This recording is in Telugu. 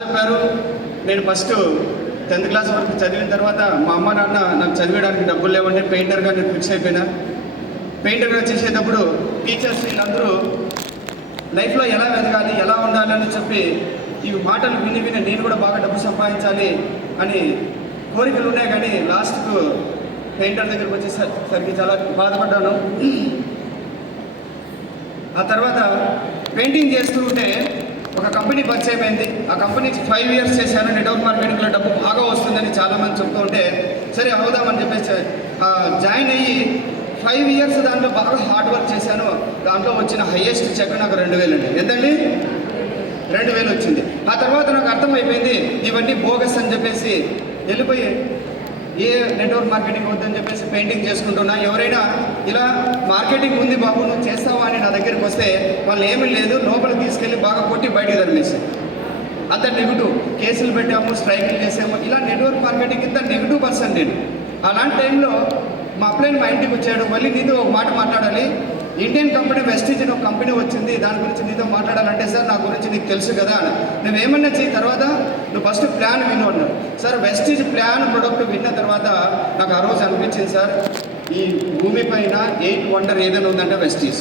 చెప్పారు. నేను ఫస్ట్ 10th క్లాస్ వరకు చదివిన తర్వాత మా అమ్మ నాన్న నాకు చదివేయడానికి డబ్బులు లేవంటే పెయింటర్గా నేను ఫిక్స్ అయిపోయినా. పెయింటర్గా చేసేటప్పుడు టీచర్స్ వీళ్ళందరూ లైఫ్లో ఎలా ఎదగాలి, ఎలా ఉండాలి అని చెప్పి ఈ మాటలు విని నేను కూడా బాగా డబ్బు సంపాదించాలి అని కోరికలు ఉన్నాయి. కానీ లాస్ట్కు పెయింటర్ దగ్గరికి వచ్చేసరికి చాలా బాధపడ్డాను. ఆ తర్వాత పెయింటింగ్ చేస్తూ ఉంటే ఒక కంపెనీ పరిచయం అయింది. ఆ కంపెనీకి 5 years చేశాను. నెట్వర్క్ మార్కెటింగ్లో డబ్బు బాగా వస్తుందని చాలామంది చెప్తూ ఉంటే సరే అవుదామని చెప్పేసి జాయిన్ అయ్యి 5 years దాంట్లో బాగా హార్డ్ వర్క్ చేశాను. దాంట్లో వచ్చిన హయ్యెస్ట్ చెక్ నాకు 2000 అండి. ఎంతండి? 2000 వచ్చింది. ఆ తర్వాత నాకు అర్థమైపోయింది ఇవన్నీ బోగస్ అని చెప్పేసి వెళ్ళిపోయి ఏ నెట్వర్క్ మార్కెటింగ్ వద్దని చెప్పేసి పెయింటింగ్ చేసుకుంటున్నా. ఎవరైనా ఇలా మార్కెటింగ్ ఉంది బాబు నువ్వు చేస్తావా అని నా దగ్గరికి వస్తే వాళ్ళు ఏమీ లేదు, లోపలికి తీసుకెళ్ళి బాగా కొట్టి బయటకు తరిమేసి అంత నెగిటివ్ కేసులు పెట్టాము, స్ట్రైకులు చేసాము. ఇలా నెట్వర్క్ మార్కెటింగ్ ఇంత నెగిటివ్ పర్సన్ నేను. అలాంటి టైంలో మా అప్లైన్ మా ఇంటికి వచ్చాడు. మళ్ళీ నీతో ఒక మాట మాట్లాడాలి, ఇండియన్ కంపెనీ వెస్టీజ్ అని ఒక కంపెనీ వచ్చింది, దాని గురించి నీతో మాట్లాడాలంటే సార్ నా గురించి నీకు తెలుసు కదా, నువ్వేమన్నా చేయి, తర్వాత నువ్వు ఫస్ట్ ప్లాన్ విను అన్నాడు. సార్ వెస్టీజ్ ప్లాన్ ప్రొడక్ట్ విన్న తర్వాత నాకు ఆ రోజు అనిపించింది సార్ ఈ భూమి పైన 8 వండర్ ఏదైనా ఉందంటే వెస్టీజ్.